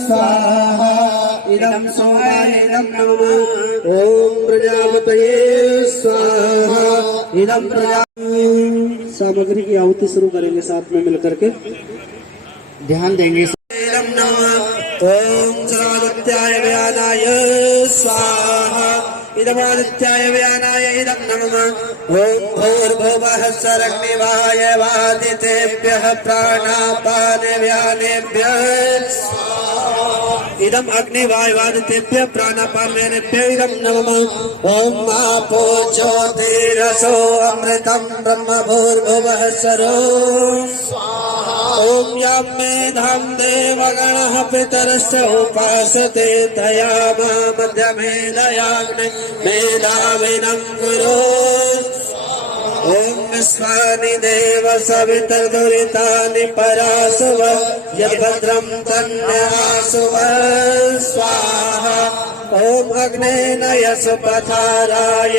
स्वाहा इदं सोमाय इदं नमः ओम प्रजापतये स्वाहा इदं प्रजा। सामग्री की आहुति शुरू करेंगे साथ में मिलकर के, ध्यान देंगे। इदं नमः ओम सर्वादित्याय व्यानाय स्वाहा इदमादित्याय व्यानाय इदं नमः ओम भूर्भुवः स्वरग्निवाय वादितेभ्यः प्राणापान व्यानेभ्यः इदम अग्निवायुवादितेभ्यः प्राणापानेभ्यः इदं नमः ओम आपो ज्योतिरसो अमृतं ब्रह्म भूर्भुवः स्वरो ओम यं मेधां देवगणः पितरश्च उपासते तया मध्यमेधयाग्ने मेधाविनं कुरु ओम विश्वानि देव सवितर्दुरितानि परासुव यद्भद्रं तन्नयासुव स्वाहा ओम अग्नेन यशपथाराय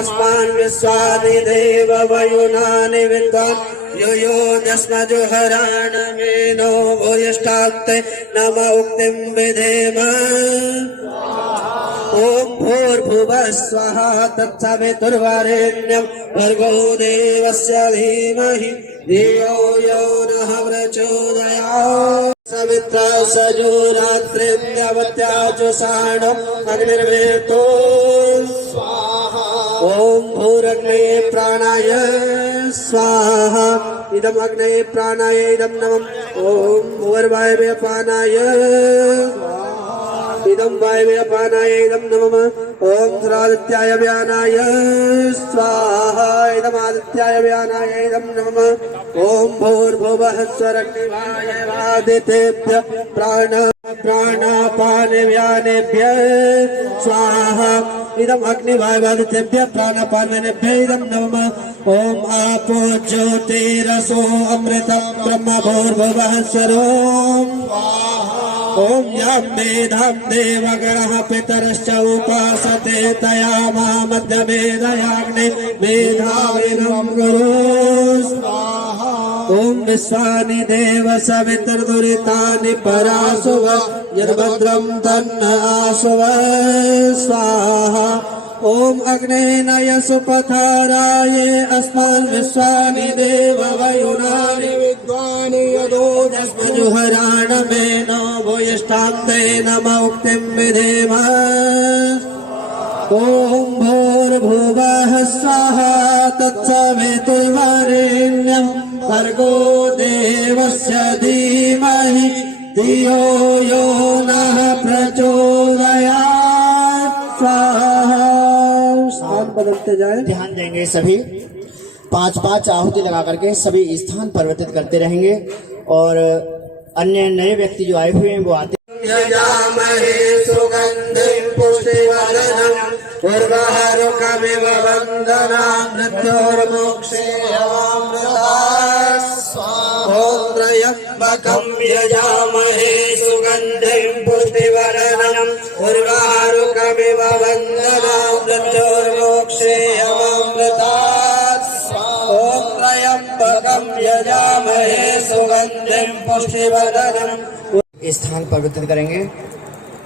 अस्मान् विश्वानि देव वयुनानि विद्वान् यो यो दस्मजुहराण मेनो भूयिष्ठान्ते नम उक्तिं विधेम ओम भूर्भुवः स्वः तत्सवितुर्वरेण्यं भर्गो देवस्य धीमहि धियो यो नः प्रचोदयात् सवित्रा सजोरात्रिन्द्यवत्याजुषाणो अग्निर्वेतो स्वाहा ओम भूरग्नये प्राणाय स्वाहा इदम् अग्नये प्राणाय इदं नमः ओम भूर्वायवे अपानाय इदं वायवे अपानाय इदं नमः ओम सर्वादित्याय व्यानाय स्वाहा इदमादित्याय व्यानाय इदं नमः ओम भूर्भुवः स्वरग्निवाय वादितेभ्यः प्राणापान व्यानेभ्यः स्वाहा इदम् अग्निवायुवादितेभ्यः प्राणापानेभ्यः इदं नमः ओम आपो ज्योतिरसो अमृतं ब्रह्म भूर्भुवः स्वरो ओम यं मेधां देवगणः पितरश्च उपासते तया मध्यमेधयाग्ने मेधाविनं कुरु स्वाहा ओम विश्वानि देव सवितर्दुरितानि परासुव यद्भद्रं तन्न आसुव स्वाहा ओम अग्नेन यशपथाराय अस्मान् विश्वानि देव वयुनानि विद्वान् यदोदस्मजुहराण मेनो भूयिष्ठान्ते नम उक्तिं विधेम ओम भूर्भुवः स्वः तत्सवितुर्वरेण्यं भर्गो देवस्य धीमहि धियो यो नः प्रचोदयात् स्वाहा। स्थान बदलते जाए, ध्यान देंगे। सभी 5-5 आहुति लगा करके सभी स्थान परिवर्तित करते रहेंगे और अन्य नए व्यक्ति जो आए हुए हैं वो आते यजामहे सुगन्धिं पुष्टिवर्धनम् उर्वारुकमिव वन्दनाम् मृत्योर्मोक्षे अमृतात् स्वाहा ॐ त्र्यम्बकं यजामहे सुगन्धिं पुष्टिवर्धनम् उर्वारुकमिव वन्दनाम् मृत्योर्मोक्षे अमृतात् स्वाहा ॐ त्र्यम्बकं यजामहे सुगन्धिं पुष्टिवर्धनम्। स्थान परिवर्तित करेंगे,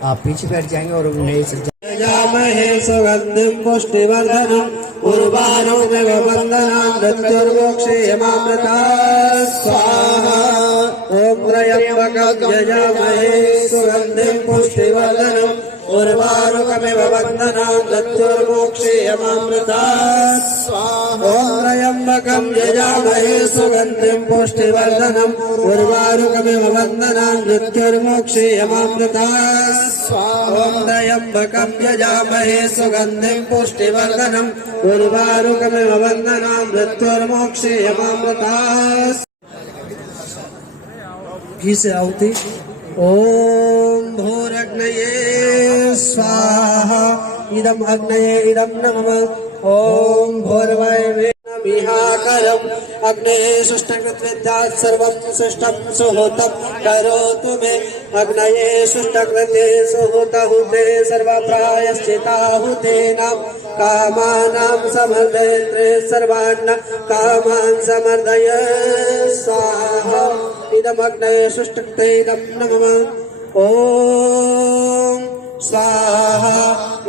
आप पीछे बैठ जाएंगे और नए यजामहे सुगन्धिं पुष्टिवर्धनम् उर्वारुकमिव वन्दनाम् मृत्योर्मोक्षे अमृतात् स्वाहा ॐ त्र्यम्बकं यजामहे सुगन्धिं पुष्टिवर्धनम् उर्वारुकमिव वन्दनाम् मृत्योर्मोक्षे अमृतात् स्वाहा ॐ त्र्यम्बकं यजामहे सुगन्धिं पुष्टिवर्धनम् उर्वारुकमिव वन्दनाम् मृत्योर्मोक्षे अमृतात् स्वाहा ॐ त्र्यम्बकं यजामहे सुगन्धिं पुष्टिवर्धनम् उर्वारुकमिव वन्दनाम् मृत्योर्मोक्षे अमृतात्। घी से आहुति। ओम भूरग्नये स्वाहा इदम् अग्नये इदं नमः ओम भूर्वायवे मिहाकरम् अग्ने सुष्टकृतविद्यात् सर्वं सृष्टं सुहूतं करोतु मे अग्नये सुष्टकृते सुहूतहुते सर्वप्रायश्चिताहुतेनां कामानां समर्दयत्रे सर्वान् कामान् समर्दय स्वाहा इदमग्नये सुष्टकृते इदं नमः ॐ स्वाहा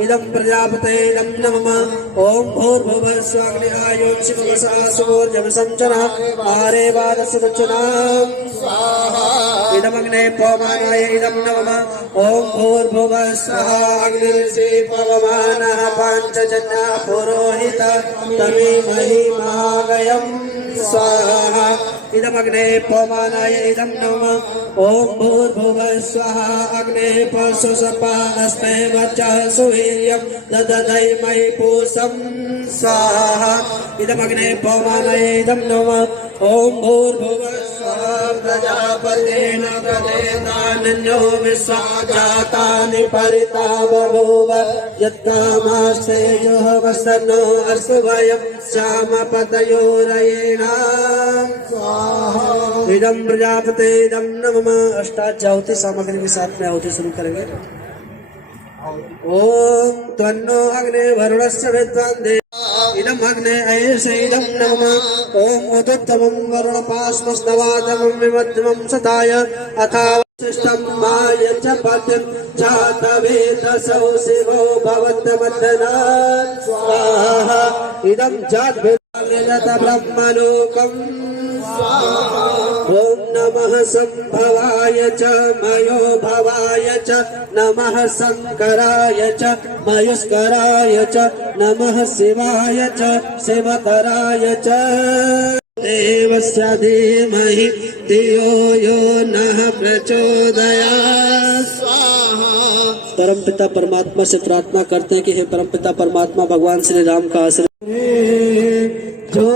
इदं प्रजापते इदं नमः ॐ भूर्भुवः स्वाग्निहायो शिववसासोर्जमसञ्चनः आरेवादस्य दक्षिणां स्वाहा इदमग्ने पवमानाय इदं नमः ॐ भूर्भुवः स्वाहा अग्निर्षि पवमानः पाञ्चजन्यः पुरोहित तमीमहि महागयं स्वाहा इदमग्ने पवमानाय इदं नमः ॐ भूर्भुवः स्वाहा अग्ने पशुसपा अस्मै वचः सुवीर्यं ददधै मयि पूषं स्वाहा इदमग्ने पवमानाय इदं नमः ॐ भूर्भुवः स्वाहा प्रजापतेन प्रदेतान्यो विश्वा जातानि परिता बभूव यत्कामास्ते यो वसनो अर्षभयं श्यामपतयोरयेण स्वाहा इदं प्रजापते इदं नमः अष्टाध्याहुति सामग्री के साथ में आहुति शुरू करेंगे ओम त्वन्नो अग्ने वरुणस्य विद्वान् देव इदम् अग्ने अयसे इदं नमः ओम उदत्तमं वरुणपाश्मस्तवातमं विमध्यमं सदाय अथावशिष्टं माय च पद्यं जातवेदसौ शिवो भवन्तमद्धनात् स्वाहा इदं जातवेदत ब्रह्मलोकम् ओम नमः संभवाय च मयो भवाय च नमः शंकराय च मयुष्कराय च नमः शिवाय च शिवकराय च देवस्य धीमहि धियो यो नः प्रचोदयात् स्वाहा परमपिता परमात्मा से प्रार्थना करते हैं कि हे परमपिता परमात्मा भगवान श्री राम का आश्रय जो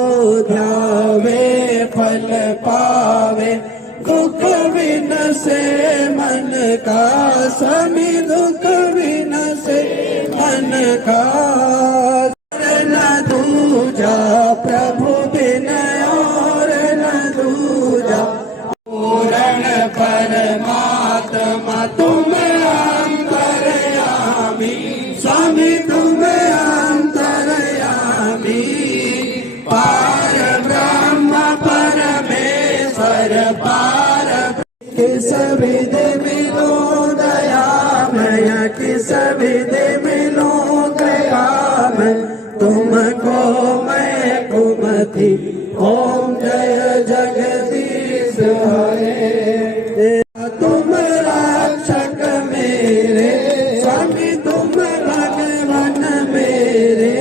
ध्यावे फल पावे दुख विनसे मन का समी दुख विनसे मन का न दूजा प्रभु बिन और न दूजा पूर्ण परमात्मा तुम अंतर्यामी स्वामी तुम अंतर्यामी पार ब्रह्म परमेश्वर पार किस विधि मिलो दयामय किस विधि मिलो दयामय तुमको मैं कुमति ओम जय जगदीश हरे तुम रक्षक मेरे स्वामी तुम भगवान मेरे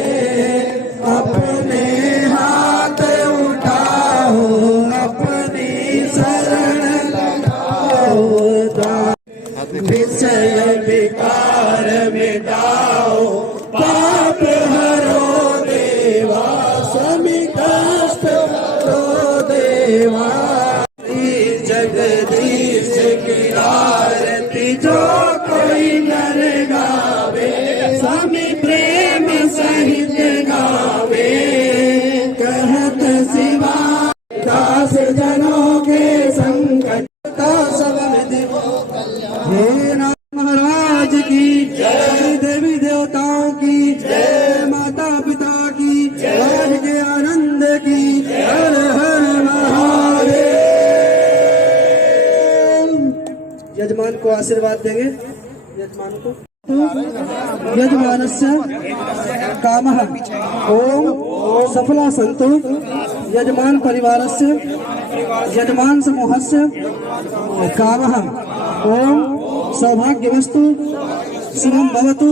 अपने हाथ उठाओ अपनी शरण लगाओ विषय विकार मिटाओ पाप हरो देवा स्वामी कष्ट हरो देवा जगदीश की आरती जो कोई नर गावे स्वामी प्रेम सहित गावे कहत शिवा दास जनों के संकट का सब विधि हे नाथ महाराज की जय देवी देवताओं की जय माता पिता की जय के आनंद की हर हर महादेव यजमान को आशीर्वाद देंगे यजमान को यजमानस्य कामः ओम सफला सन्तु यजमान परिवारस्य यजमान समूहस्य कामः ओम सौभाग्यवस्तु शुभं भवतु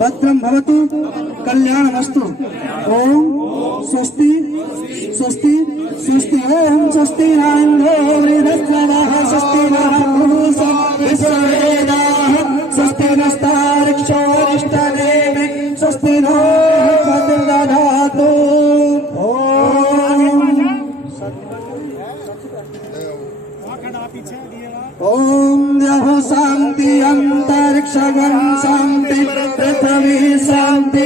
भद्रं भवतु कल्याणमस्तु ओम स्वस्ति स्वस्ति स्वस्ति ओम स्वस्ति न इन्द्रो वृद्धश्रवः स्वस्ति नः पूषा विश्ववेदाः स्वस्ति नस्तार्क्ष्योरिष्टनेमि स्वस्ति नो भद्रदधातु ओम द्यौः शान्ति अंतरिक्षगं शान्ति पृथ्वी शान्ति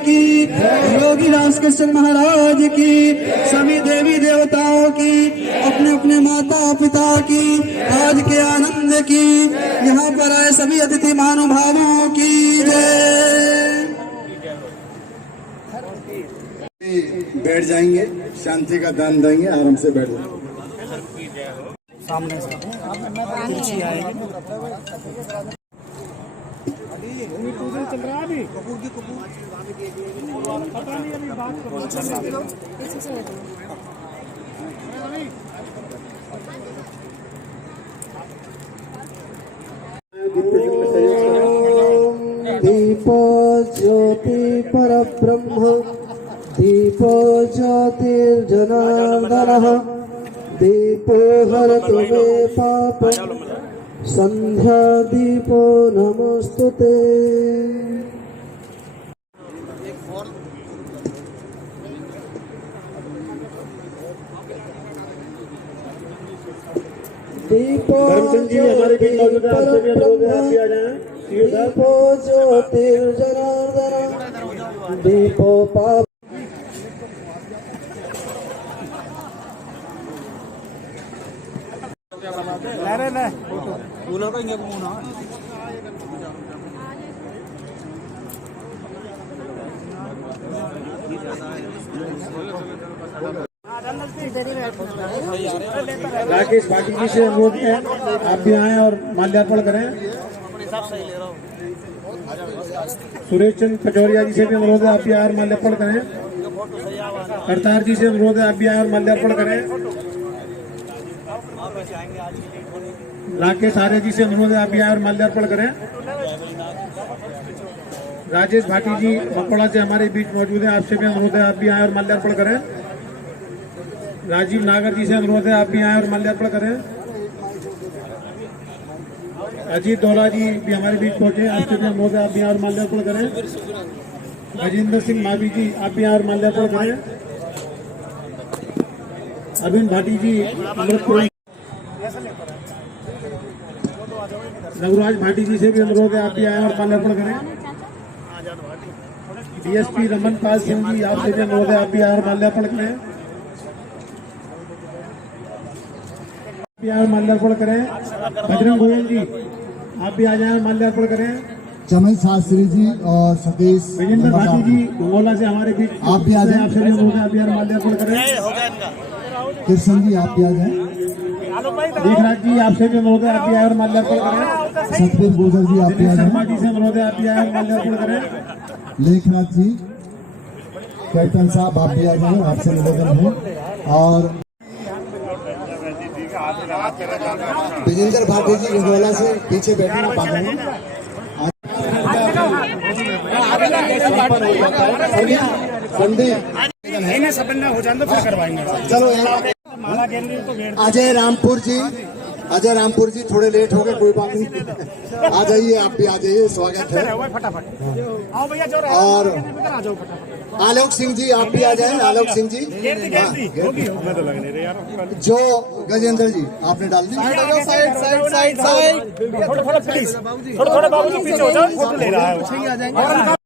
की, योगी रामकृष्ण महाराज की, सभी देवी देवताओं की, अपने अपने माता पिता की, आज के आनंद की, यहाँ पर आए सभी अतिथि महानुभावों की जय। बैठ जाएंगे, शांति का दान देंगे, आराम से बैठ जाएंगे। सामने से तिरछी आएगी। चल रहा है अभी कपूर की पता नहीं अभी बात करो। दीपो ज्योति परब्रह्म, दीपो ज्योतिर्जनार्दनः, दीपो हरतु मे पाप, संध्या दीपो नमस्तुते। दीपो दीपो ज्योतिर्जनार्दनः, दीपो पाप। फूलों का इंगे घूमना राकेश पाटिल जी से अनुरोध है आप भी आए और माल्यार्पण करें। सुरेश चंद्र पचौरिया जी से भी अनुरोध है आप भी आए और माल्यार्पण करें। करतार जी से अनुरोध है आप भी आए और माल्यार्पण करें। राकेश आर्य जी से अनुरोध है आप भी आए और माल्यार्पण करें। राजेश भाटी जी मकोड़ा से हमारे बीच मौजूद है, आपसे भी अनुरोध है आप भी आए और माल्यार्पण करें। राजीव नागर जी से अनुरोध है आप भी आए और माल्यार्पण करें। अजीत दौला जी भी हमारे बीच पहुंचे, आपसे भी अनुरोध है आप भी आए और माल्यार्पण करें। गजेंद्र सिंह मावी जी आप भी आए और माल्यार्पण करें। अरविंद भाटी जी अमृतपुर। रघुराज भाटी जी से भी अनुरोध है आप भी आए और माल्यार्पण करें। डीएसपी रमन पाल सिंह जी आपसे भी अनुरोध है आप भी आए और माल्यार्पण करें। माल्यार्पण करें। बजरंग गोयल जी आप भी आ जाए माल्यार्पण करें। चमन शास्त्री जी और सतीश विजेंद्र भाटी जी मंगोला से हमारे बीच आप भी आ जाए, आपसे भी अनुरोध है आप भी माल्यार्पण करें। कृष्ण जी आप भी आ जाए। देखराज जी आपसे भी अनुरोध है आप भी आए और माल्यार्पण करें। सतबीर गुर्जर जी आप भी आ शर्मा जाए। जी से अनुरोध है आप भी आए और माल्यार्पण करें। लेखनाथ जी, कैप्टन साहब आप भी आ जाए, आपसे निवेदन है। और विजेंद्र भाटी जी इंदौला से पीछे बैठे हैं बाहर में। चलो अजय रामपुर जी थोड़े लेट हो गए, कोई बात नहीं, आ जाइए आप भी आ जाइए, स्वागत है। और आलोक सिंह जी आप भी आ जाएं। आलोक सिंह जी, जो गजेंद्र जी आपने डाल दी।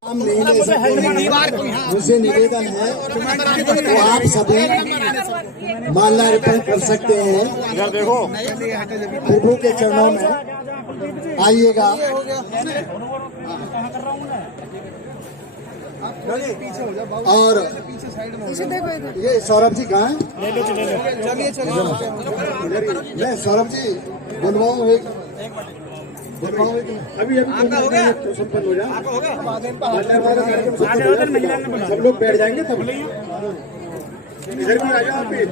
हम नहीं ले सकते, मुझसे निवेदन है तो आप सभी माल्यार्पण कर सकते हैं प्रभु के चरणों में। आइएगा। और ये सौरभ जी कहाँ हैं? नहीं सौरभ जी बुलवाऊँ एक अभी संपन्न हो जाए, सब लोग बैठ जाएंगे तब। इधर भी आ जाओ आप भी।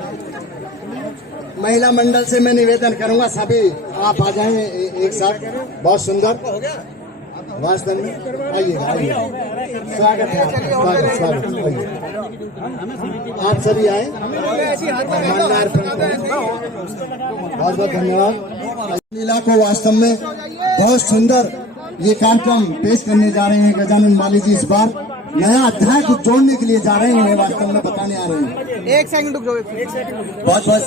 महिला मंडल से मैं निवेदन करूंगा सभी आप आ जाएं एक साथ। बहुत सुंदर वास्तव में, आइए आइए, स्वागत है, स्वागत आइए। आप सभी आए, बहुत बहुत धन्यवाद। लीला को वास्तव में बहुत सुंदर ये कार्यक्रम पेश करने जा रहे हैं गजानन माली जी इस बार। नया अध्याय को जोड़ने के लिए जा रहे हैं, वास्तव में बताने आ रहे हैं। एक सेकंड रुक जाओ। बहुत बहुत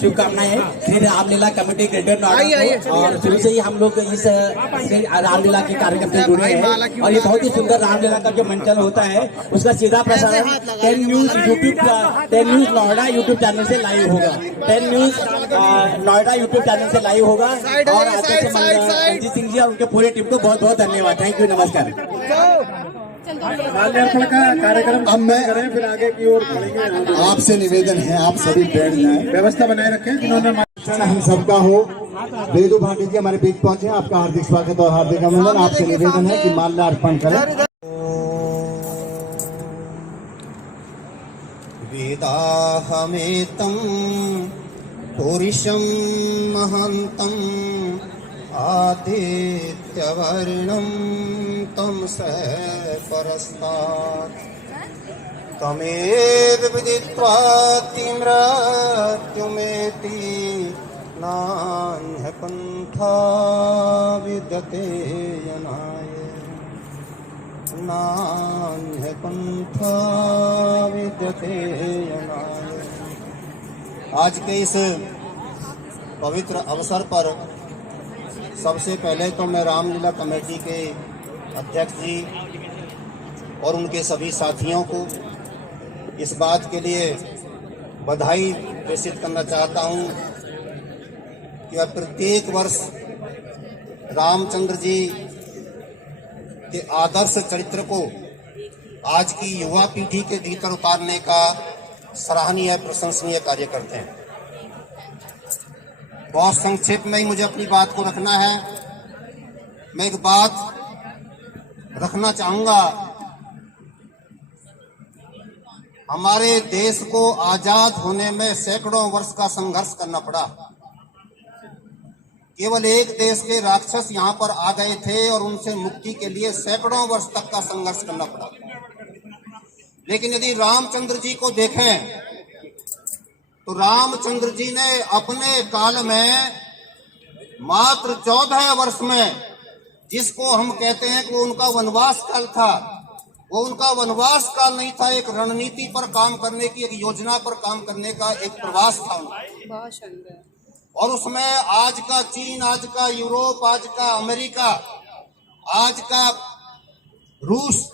शुभकामनाएं श्री रामलीला कमेटी ग्रेटर नोएडा को। और शुरू से ही हम लोग इस श्री रामलीला के कार्यक्रम से जुड़े हैं और ये बहुत ही सुंदर रामलीला का जो मंचन होता है उसका सीधा प्रसारण 10 न्यूज नोएडा यूट्यूब चैनल से लाइव होगा। 10 न्यूज नोएडा यूट्यूब चैनल से लाइव होगा। और अजय सिंह जी और उनके पूरे टीम को बहुत बहुत धन्यवाद। थैंक यू, नमस्कार। माल्यार्पण का कार्यक्रम अब मैं करें, फिर आगे की ओर बढ़ेंगे। आपसे निवेदन है, आप सभी बैठ जाएं। व्यवस्था बनाए रखें जिन्होंने हम सबका हो। वेदु भाटी जी हमारे बीच पहुंचे, आपका हार्दिक स्वागत और हार्दिक अभिनंदन। आपसे निवेदन है कि माल्यार्पण करें। वेदाहमेतं पुरुषं महन्तं आदित्यवर्णं तं परस्तात् तमेव विदित्वा मृत्युमेति नान्यपन्था विद्यते यनाय नान्यपन्था विद्यते यनाय। आज के इस पवित्र अवसर पर सबसे पहले तो मैं रामलीला कमेटी के अध्यक्ष जी और उनके सभी साथियों को इस बात के लिए बधाई प्रेषित करना चाहता हूं कि अब प्रत्येक वर्ष रामचंद्र जी के आदर्श चरित्र को आज की युवा पीढ़ी के भीतर उतारने का सराहनीय प्रशंसनीय कार्य करते हैं। बहुत संक्षेप में ही मुझे अपनी बात को रखना है। मैं एक बात रखना चाहूंगा, हमारे देश को आजाद होने में सैकड़ों वर्ष का संघर्ष करना पड़ा। केवल एक देश के राक्षस यहाँ पर आ गए थे और उनसे मुक्ति के लिए सैकड़ों वर्ष तक का संघर्ष करना पड़ा। लेकिन यदि रामचंद्र जी को देखें तो रामचंद्र जी ने अपने काल में मात्र 14 वर्ष में, जिसको हम कहते हैं कि वो उनका वनवास काल था, वो उनका वनवास काल नहीं था, एक रणनीति पर काम करने की, एक योजना पर काम करने का एक प्रवास था उनका। और उसमें आज का चीन, आज का यूरोप, आज का अमेरिका, आज का रूस,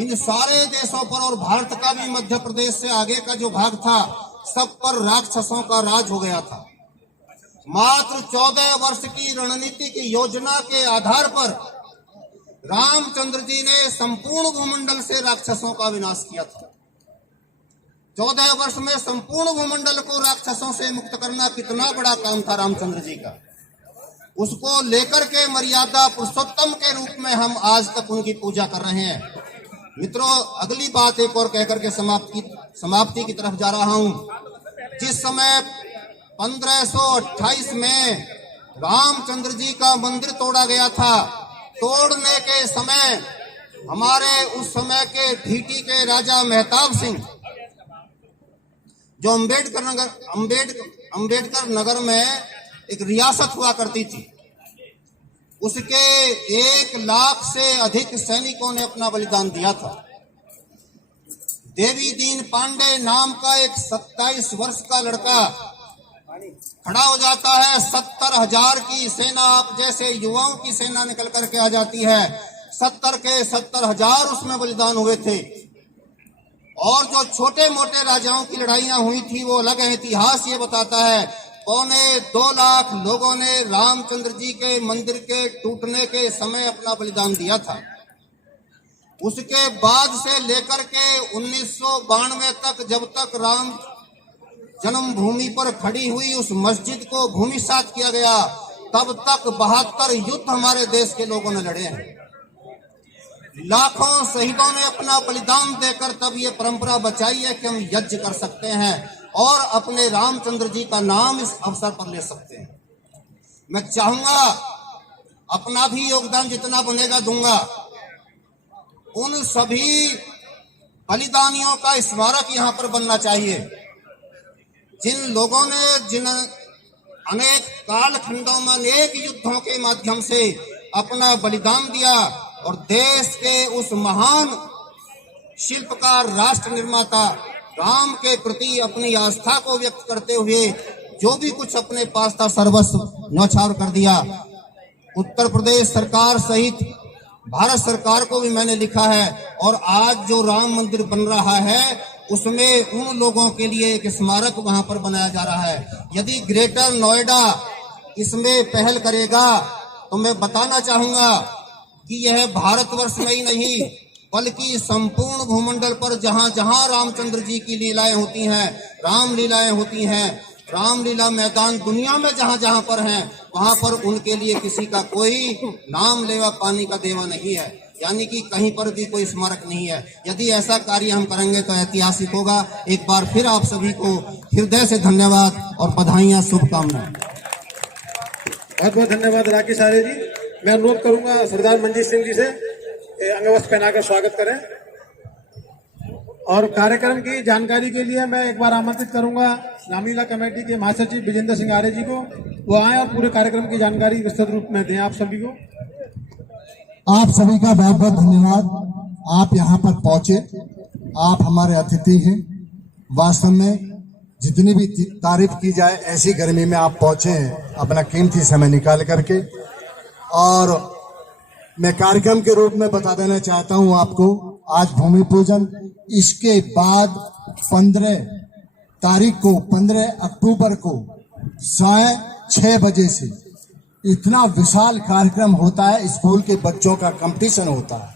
इन सारे देशों पर और भारत का भी मध्य प्रदेश से आगे का जो भाग था, सब पर राक्षसों का राज हो गया था। मात्र 14 वर्ष की रणनीति की योजना के आधार पर रामचंद्र जी ने संपूर्ण भूमंडल से राक्षसों का विनाश किया था। 14 वर्ष में संपूर्ण भूमंडल को राक्षसों से मुक्त करना कितना बड़ा काम था रामचंद्र जी का। उसको लेकर के मर्यादा पुरुषोत्तम के रूप में हम आज तक उनकी पूजा कर रहे हैं। मित्रों, अगली बात एक और कहकर के समाप्ति की तरफ जा रहा हूं। जिस समय 1528 में रामचंद्र जी का मंदिर तोड़ा गया था, तोड़ने के समय हमारे उस समय के ढीटी के राजा मेहताब सिंह, जो अंबेडकर नगर में एक रियासत हुआ करती थी, उसके 1 लाख से अधिक सैनिकों ने अपना बलिदान दिया था। देवी दीन पांडे नाम का एक 27 वर्ष का लड़का खड़ा हो जाता है। 70,000 की सेना, आप जैसे युवाओं की सेना निकल करके आ जाती है। 70 के 70,000 उसमें बलिदान हुए थे। और जो छोटे मोटे राजाओं की लड़ाइयां हुई थी वो अलग है। इतिहास ये बताता है 2.25 लाख लोगों ने रामचंद्र जी के मंदिर के टूटने के समय अपना बलिदान दिया था। उसके बाद से लेकर के 1992 तक, जब तक राम जन्मभूमि पर खड़ी हुई उस मस्जिद को भूमिसात किया गया, तब तक 72 युद्ध हमारे देश के लोगों ने लड़े हैं। लाखों शहीदों ने अपना बलिदान देकर तब ये परंपरा बचाई है कि हम यज्ञ कर सकते हैं और अपने रामचंद्र जी का नाम इस अवसर पर ले सकते हैं। मैं चाहूंगा अपना भी योगदान जितना बनेगा दूंगा। उन सभी बलिदानियों का स्मारक यहाँ पर बनना चाहिए, जिन लोगों ने जिन अनेक कालखंडों में अनेक युद्धों के माध्यम से अपना बलिदान दिया और देश के उस महान शिल्पकार, राष्ट्र निर्माता, राम के प्रति अपनी आस्था को व्यक्त करते हुए जो भी कुछ अपने पास था सर्वस्व न्यौछावर कर दिया। उत्तर प्रदेश सरकार सहित भारत सरकार को भी मैंने लिखा है और आज जो राम मंदिर बन रहा है उसमें उन लोगों के लिए एक स्मारक वहां पर बनाया जा रहा है। यदि ग्रेटर नोएडा इसमें पहल करेगा तो मैं बताना चाहूंगा कि यह भारतवर्ष में ही नहीं बल्कि संपूर्ण भूमंडल पर जहां जहां रामचंद्र जी की लीलाएं होती हैं, रामलीलाएं होती हैं, रामलीला मैदान दुनिया में जहां जहां पर हैं वहां पर उनके लिए किसी का कोई नाम लेवा पानी का देवा नहीं है, यानी कि कहीं पर भी कोई स्मारक नहीं है। यदि ऐसा कार्य हम करेंगे तो ऐतिहासिक होगा। एक बार फिर आप सभी को हृदय से धन्यवाद और बधाइयां, शुभकामनाएं। बहुत बहुत धन्यवाद राकेश आर्य जी। मैं अनुरोध करूंगा सरदार मंजीत सिंह जी से अंगवस्त्र पहनाकर स्वागत करें और कार्यक्रम की जानकारी के लिए मैं एक बार आमंत्रित करूंगा रामलीला कमेटी के महासचिव विजेंद्र सिंह आर्य जी को। वो आए और पूरे कार्यक्रम की जानकारी विस्तृत रूप में दें आप सभी को। आप सभी का बहुत बहुत धन्यवाद। आप यहाँ पर पहुंचे, आप हमारे अतिथि हैं। वास्तव में जितनी भी तारीफ की जाए, ऐसी गर्मी में आप पहुंचे हैं अपना कीमती समय निकाल करके। और मैं कार्यक्रम के रूप में बता देना चाहता हूं आपको, आज भूमि पूजन, इसके बाद 15 तारीख को 15 अक्टूबर को 6:30 बजे से इतना विशाल कार्यक्रम होता है। स्कूल के बच्चों का कंपटीशन होता है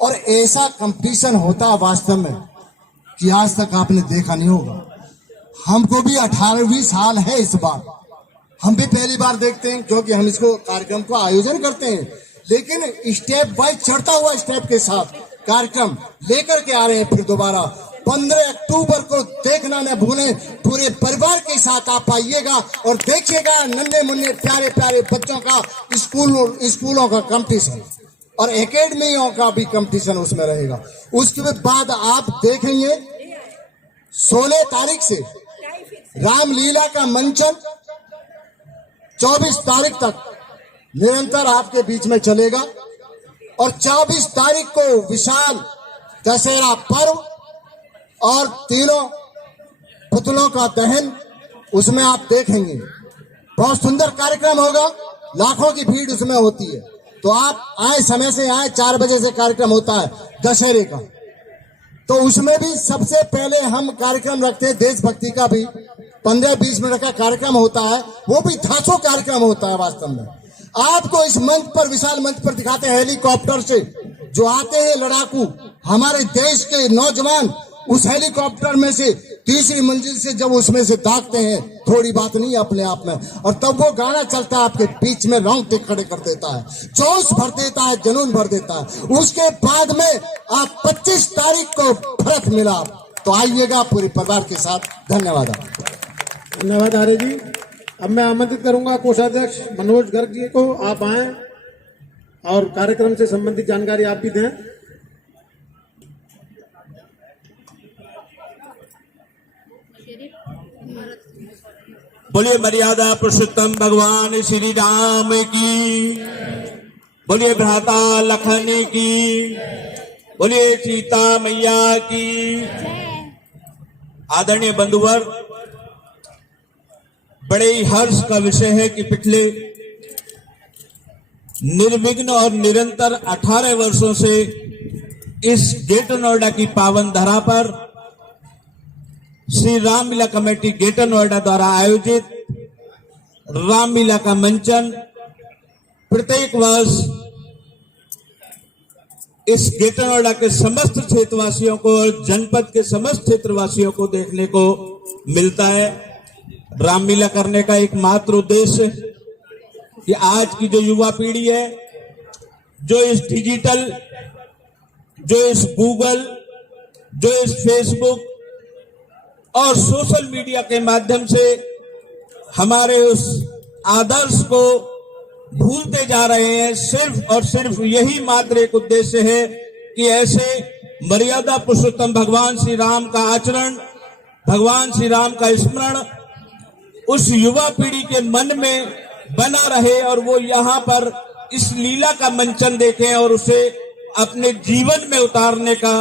और ऐसा कंपटीशन होता है वास्तव में कि आज तक आपने देखा नहीं होगा। हमको भी 18वीं साल है इस बार, हम भी पहली बार देखते हैं क्योंकि हम इसको कार्यक्रम को आयोजन करते हैं, लेकिन स्टेप वाइज चढ़ता हुआ स्टेप के साथ कार्यक्रम लेकर के आ रहे हैं। फिर दोबारा 15 अक्टूबर को देखना न भूलें, पूरे परिवार के साथ आप आइएगा और देखिएगा नन्हे मुन्ने प्यारे प्यारे बच्चों का स्कूलों का कंपटीशन और एकेडमियों का भी कंपटीशन उसमें रहेगा। उसके बाद आप देखेंगे 16 तारीख से रामलीला का मंचन 24 तारीख तक निरंतर आपके बीच में चलेगा और 24 तारीख को विशाल दशहरा पर्व और तीनों पुतलों का दहन उसमें आप देखेंगे। बहुत सुंदर कार्यक्रम होगा, लाखों की भीड़ उसमें होती है। तो आप आए, समय से आए, 4 बजे से कार्यक्रम होता है दशहरे का। तो उसमें भी सबसे पहले हम कार्यक्रम रखते हैं देशभक्ति का भी 15-20 मिनट का कार्यक्रम होता है, वो भी धांसू कार्यक्रम होता है। वास्तव में आपको इस मंच पर, विशाल मंच पर दिखाते हैं हेलीकॉप्टर से जो आते हैं लड़ाकू हमारे देश के नौजवान, उस हेलीकॉप्टर में से तीसरी मंजिल से जब उसमें से दागते हैं, थोड़ी बात नहीं अपने आप में, और तब वो गाना चलता है आपके बीच में, रोंगटे खड़े कर देता है, जोश भर देता है, जुनून भर देता है। उसके बाद में आप 25 तारीख को फर्क मिला, तो आइएगा पूरे परिवार के साथ। धन्यवाद। धन्यवाद आर्य जी। अब मैं आमंत्रित करूंगा कोषाध्यक्ष मनोज गर्ग जी को, आप आए और कार्यक्रम से संबंधित जानकारी आप भी दें। बोलिए मर्यादा पुरुषोत्तम भगवान श्री राम की, बोलिए भ्राता लखन की, बोलिए सीता मैया की। आदरणीय बंधुवर, बड़े ही हर्ष का विषय है कि पिछले निर्विघ्न और निरंतर 18 वर्षों से इस ग्रेटर नोएडा की पावन धरा पर श्री रामलीला कमेटी ग्रेटर नोएडा द्वारा आयोजित रामलीला का मंचन प्रत्येक वर्ष इस ग्रेटर नोएडा के समस्त क्षेत्रवासियों को और जनपद के समस्त क्षेत्रवासियों को देखने को मिलता है। रामलीला करने का एकमात्र उद्देश्य कि आज की जो युवा पीढ़ी है, जो इस डिजिटल, जो इस गूगल, जो इस फेसबुक और सोशल मीडिया के माध्यम से हमारे उस आदर्श को भूलते जा रहे हैं, सिर्फ और सिर्फ यही मात्र एक उद्देश्य है कि ऐसे मर्यादा पुरुषोत्तम भगवान श्री राम का आचरण, भगवान श्री राम का स्मरण उस युवा पीढ़ी के मन में बना रहे और वो यहाँ पर इस लीला का मंचन देखें और उसे अपने जीवन में उतारने का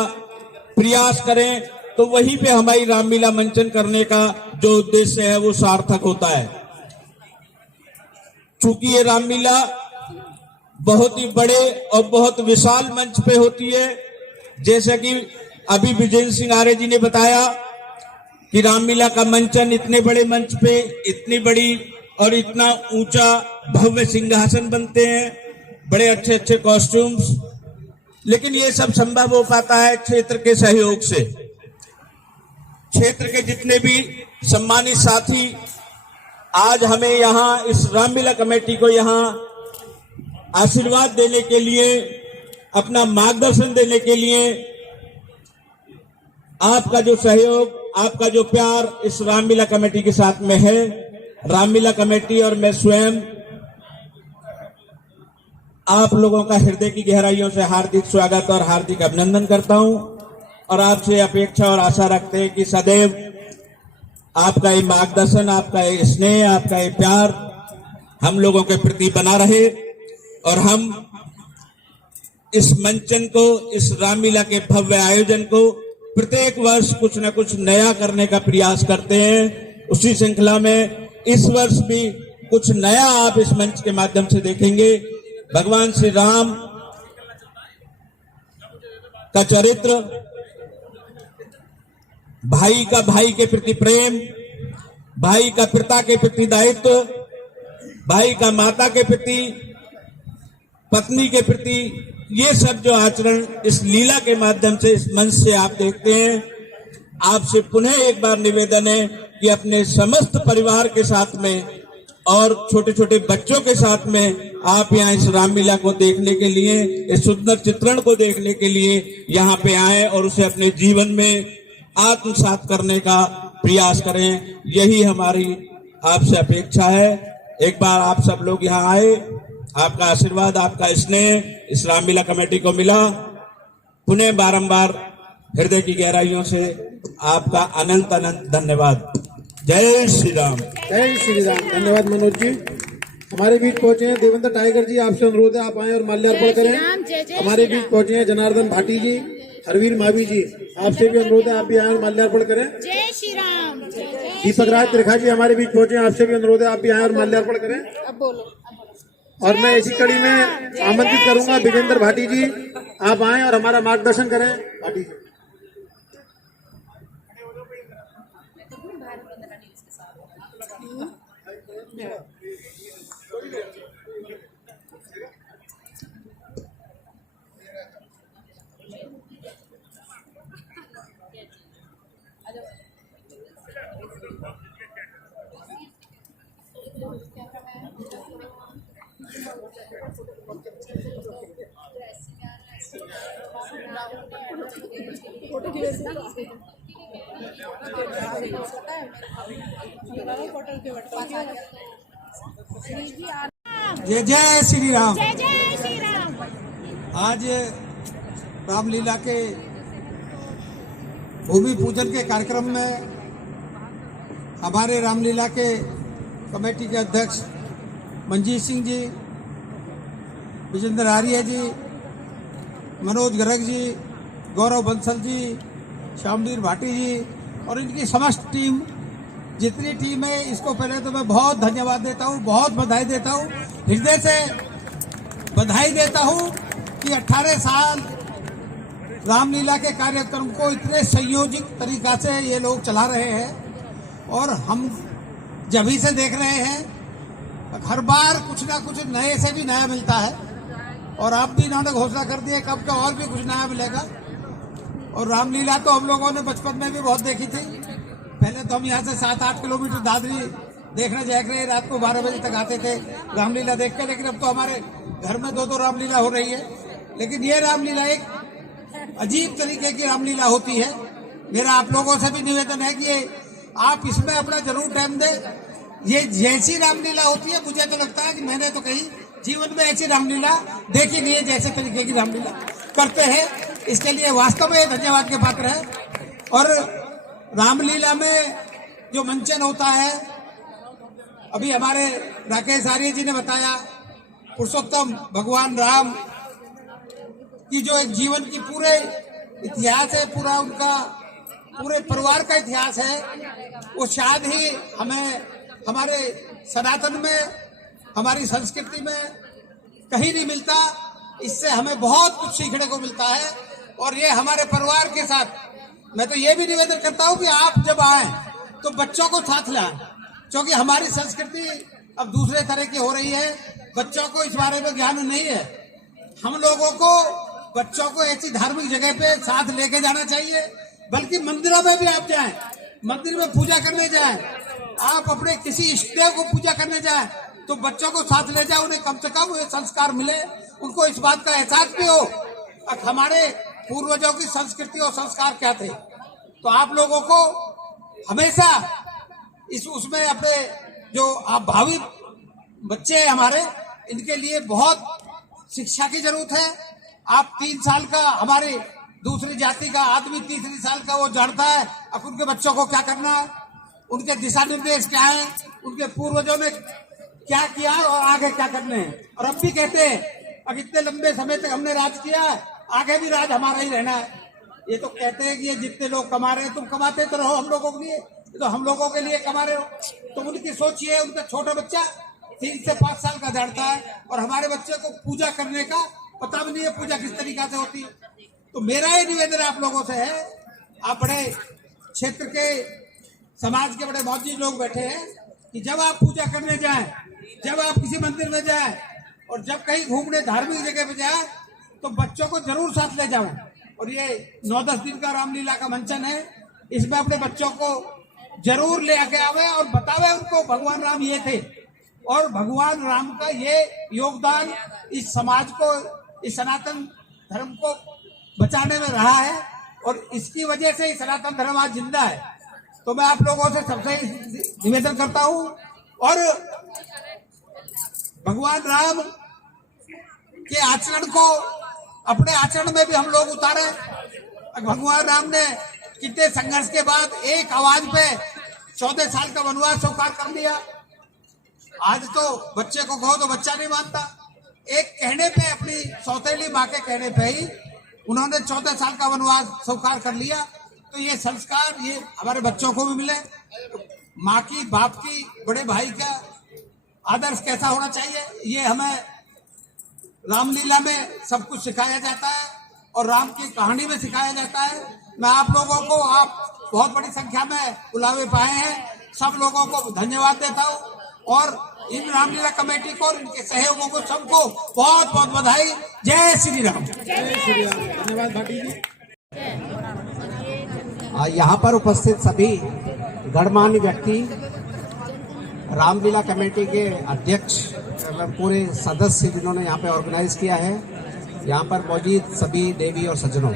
प्रयास करें तो वहीं पे हमारी रामलीला मंचन करने का जो उद्देश्य है वो सार्थक होता है। चूंकि ये रामलीला बहुत ही बड़े और बहुत विशाल मंच पे होती है, जैसा कि अभी विजेंद्र सिंह आर्य जी ने बताया कि रामलीला का मंचन इतने बड़े मंच पे इतनी बड़ी और इतना ऊंचा भव्य सिंहासन बनते हैं, बड़े अच्छे अच्छे कॉस्ट्यूम्स, लेकिन ये सब संभव हो पाता है क्षेत्र के सहयोग से। क्षेत्र के जितने भी सम्मानित साथी आज हमें यहाँ इस रामलीला कमेटी को यहाँ आशीर्वाद देने के लिए, अपना मार्गदर्शन देने के लिए, आपका जो सहयोग, आपका जो प्यार इस रामलीला कमेटी के साथ में है, रामलीला कमेटी और मैं स्वयं आप लोगों का हृदय की गहराइयों से हार्दिक स्वागत और हार्दिक अभिनंदन करता हूं और आपसे अपेक्षा और आशा रखते हैं कि सदैव आपका ये मार्गदर्शन, आपका ये स्नेह, आपका ये प्यार हम लोगों के प्रति बना रहे और हम इस मंचन को, इस रामलीला के भव्य आयोजन को प्रत्येक वर्ष कुछ न कुछ नया करने का प्रयास करते हैं। उसी श्रृंखला में इस वर्ष भी कुछ नया आप इस मंच के माध्यम से देखेंगे। भगवान श्री राम का चरित्र, भाई का भाई के प्रति प्रेम, भाई का पिता के प्रति दायित्व, भाई का माता के प्रति, पत्नी के प्रति, ये सब जो आचरण इस लीला के माध्यम से इस मंच से आप देखते हैं। आपसे पुनः एक बार निवेदन है कि अपने समस्त परिवार के साथ में और छोटे छोटे बच्चों के साथ में आप यहाँ इस रामलीला को देखने के लिए, इस सुंदर चित्रण को देखने के लिए यहाँ पे आए और उसे अपने जीवन में आत्मसात करने का प्रयास करें। यही हमारी आपसे अपेक्षा है। एक बार आप सब लोग यहाँ आए, आपका आशीर्वाद, आपका स्नेह इस रामलीला कमेटी को मिला। पुनः बारंबार हृदय की गहराइयों से आपका अनंत अनंत धन्यवाद। जय श्री राम। जय श्री राम। धन्यवाद मनोज जी। हमारे बीच पहुंचे हैं देवेंद्र टाइगर जी, आपसे अनुरोध है आप आए और माल्यार्पण करें। हमारे बीच पहुंचे हैं जनार्दन भाटी जी, हरवीर मावी जी, आपसे भी अनुरोध है आप भी आए और माल्यार्पण करें। जय श्री राम। दीपक राज त्रिखा जी हमारे बीच पहुंचे हैं, आपसे भी अनुरोध है आप भी आए और माल्यार्पण करें। अब बोलो। और मैं इसी कड़ी में आमंत्रित करूंगा विजेंद्र भाटी जी, आप आए और हमारा मार्गदर्शन करें। भाटी जी। जय जय श्री राम। जय जय श्री राम। आज रामलीला के भूमि पूजन के कार्यक्रम में हमारे रामलीला के कमेटी के अध्यक्ष मंजीत सिंह जी, विजेंद्र आर्य जी, मनोज गर्ग जी, गौरव बंसल जी, श्यामवीर भाटी जी और इनकी समस्त टीम, जितनी टीम है, इसको पहले तो मैं बहुत धन्यवाद देता हूँ, बहुत बधाई देता हूँ, हृदय से बधाई देता हूँ कि 18 साल रामलीला के कार्यक्रम को इतने संयोजित तरीका से ये लोग चला रहे हैं और हम जब ही से देख रहे हैं। हर बार कुछ ना कुछ नए से भी नया मिलता है और अब भी इन्होंने घोषणा कर दी है कब का और भी कुछ नया मिलेगा। और रामलीला तो हम लोगों ने बचपन में भी बहुत देखी थी। पहले तो हम यहाँ से 7-8 किलोमीटर दादरी देखने जाया करें, रात को 12 बजे तक आते थे रामलीला देख के, लेकिन अब तो हमारे घर में 2-2 रामलीला हो रही है। लेकिन ये रामलीला एक अजीब तरीके की रामलीला होती है। मेरा आप लोगों से भी निवेदन है कि आप इसमें अपना जरूर टाइम दें। ये जैसी रामलीला होती है, मुझे तो लगता है कि मैंने तो कहीं जीवन में ऐसी रामलीला देखी नहीं है जैसे तरीके की रामलीला करते हैं। इसके लिए वास्तव में धन्यवाद के पात्र है। और रामलीला में जो मंचन होता है, अभी हमारे राकेश आर्य जी ने बताया, पुरुषोत्तम भगवान राम की जो एक जीवन की पूरे इतिहास है पूरा उनका, पूरे परिवार का इतिहास है, वो शायद ही हमें हमारे सनातन में, हमारी संस्कृति में कहीं नहीं मिलता। इससे हमें बहुत कुछ सीखने को मिलता है। और ये हमारे परिवार के साथ मैं तो ये भी निवेदन करता हूँ कि आप जब आए तो बच्चों को साथ लाएं, क्योंकि हमारी संस्कृति अब दूसरे तरह की हो रही है। बच्चों को इस बारे में ज्ञान नहीं है। हम लोगों को बच्चों को ऐसी धार्मिक जगह पे साथ लेके जाना चाहिए, बल्कि मंदिरों में भी आप जाएं, मंदिर में पूजा करने जाएं, आप अपने किसी इष्ट देव को पूजा करने जाएं तो बच्चों को साथ ले जाए, उन्हें कम से कम ये संस्कार मिले, उनको इस बात का एहसास भी हो कि हमारे पूर्वजों की संस्कृति और संस्कार क्या थे। तो आप लोगों को हमेशा इस उसमें अपने जो आप भावी बच्चे हैं हमारे, इनके लिए बहुत शिक्षा की जरूरत है। आप 3 साल का, हमारे दूसरी जाति का आदमी 3 साल का वो जानता है अब उनके बच्चों को क्या करना है, उनके दिशा निर्देश क्या है, उनके पूर्वजों ने क्या किया और आगे क्या करने हैं। और अब भी कहते हैं अब इतने लंबे समय तक हमने राज किया है, आगे भी राज हमारा ही रहना है। ये तो कहते हैं कि ये जितने लोग कमा रहे हैं, तुम कमाते तो रहो हम लोगों के लिए, तो हम लोगों के लिए कमा रहे हो। तो उनकी सोच ये है, उनका छोटा बच्चा 3 से 5 साल का जानता है और हमारे बच्चे को पूजा करने का पता भी नहीं है, पूजा किस तरीका से होती है। तो मेरा ये निवेदन आप लोगों से है, आप बड़े क्षेत्र के समाज के बड़े मौजूद लोग बैठे हैं, कि जब आप पूजा करने जाएं, जब आप किसी मंदिर में जाएं और जब कहीं घूमने धार्मिक जगह पे जाएं तो बच्चों को जरूर साथ ले जाओ। और ये 9-10 दिन का रामलीला का मंचन है, इसमें अपने बच्चों को जरूर ले आके आवे और बतावे उनको भगवान राम ये थे और भगवान राम का ये योगदान इस समाज को, इस सनातन धर्म को बचाने में रहा है और इसकी वजह से सनातन धर्म आज जिंदा है। तो मैं आप लोगों से सबसे निवेदन करता हूं और भगवान राम के आचरण को अपने आचरण में भी हम लोग उतारे। भगवान राम ने कितने संघर्ष के बाद एक आवाज पे 14 साल का वनवास स्वीकार कर लिया। आज तो बच्चे को कहो तो बच्चा नहीं मानता, एक कहने पे, अपनी सौतेली माँ के कहने पे ही उन्होंने 14 साल का वनवास स्वीकार कर लिया। तो ये संस्कार ये हमारे बच्चों को भी मिले, माँ की, बाप की, बड़े भाई का आदर्श कैसा होना चाहिए, ये हमें रामलीला में सब कुछ सिखाया जाता है और राम की कहानी में सिखाया जाता है। मैं आप लोगों को, आप बहुत बड़ी संख्या में बुलावे पाए हैं, सब लोगों को धन्यवाद देता हूँ और इन रामलीला कमेटी को और इनके सहयोगों को सबको बहुत बहुत बधाई। जय श्री राम। जय श्री राम। धन्यवाद भाटी जी। यहाँ पर उपस्थित सभी गणमान्य व्यक्ति, रामलीला कमेटी के अध्यक्ष एवं पूरे सदस्य जिन्होंने यहाँ पे ऑर्गेनाइज किया है, यहाँ पर मौजूद सभी देवी और सज्जनों,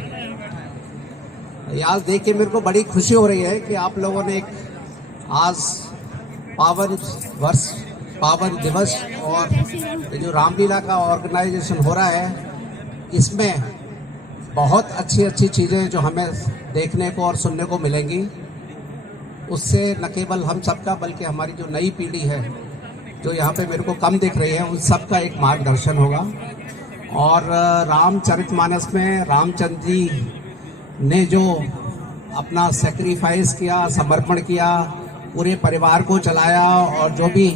आज देख के मेरे को बड़ी खुशी हो रही है कि आप लोगों ने एक आज पावन वर्ष, पावन दिवस और ये जो रामलीला का ऑर्गेनाइजेशन हो रहा है, इसमें बहुत अच्छी अच्छी चीज़ें जो हमें देखने को और सुनने को मिलेंगी। उससे न केवल हम सबका बल्कि हमारी जो नई पीढ़ी है जो यहाँ पे मेरे को कम दिख रही है, उन सबका एक मार्गदर्शन होगा। और रामचरितमानस में रामचंद्र जी ने जो अपना सेक्रीफाइस किया, समर्पण किया, पूरे परिवार को चलाया और जो भी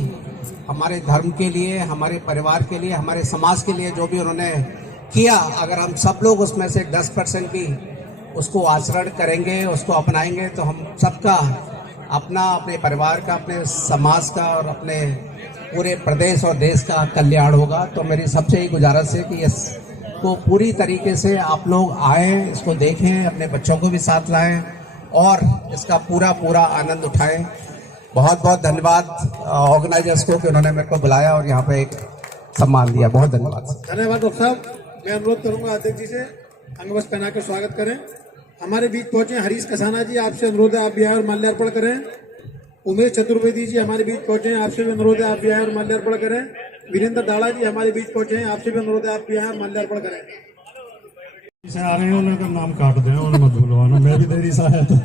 हमारे धर्म के लिए, हमारे परिवार के लिए, हमारे समाज के लिए जो भी उन्होंने किया, अगर हम सब लोग उसमें से 10% भी उसको आचरण करेंगे, उसको अपनाएंगे, तो हम सबका अपना, अपने परिवार का, अपने समाज का और अपने पूरे प्रदेश और देश का कल्याण होगा। तो मेरी सबसे ही गुजारिश है कि इसको पूरी तरीके से आप लोग आएँ, इसको देखें, अपने बच्चों को भी साथ लाएं और इसका पूरा पूरा आनंद उठाएं। बहुत बहुत धन्यवाद ऑर्गेनाइजर्स को कि उन्होंने मेरे को बुलाया और यहाँ पे एक सम्मान दिया। बहुत धन्यवाद। धन्यवाद डॉक्टर साहब। मैं अनुरोध करूंगा अध्यक्ष जी से अंगवस्त्र पहना कर स्वागत करें। हमारे बीच पहुंचे हरीश कसाना जी, आपसे अनुरोध है आप भी आए और माल्यार्पण करें। उमेश चतुर्वेदी जी हमारे बीच पहुंचे हैं, आपसे भी अनुरोध है आप भी आए और माल्यार्पण करें। वीरेंद्र डाला जी हमारे बीच पहुंचे हैं, आपसे भी अनुरोध है आप भी आए और माल्यार्पण करें। आ रहे हैं, उनका नाम काट दें, उन्हें मत बुलवाना, मैं भी देरी से आया था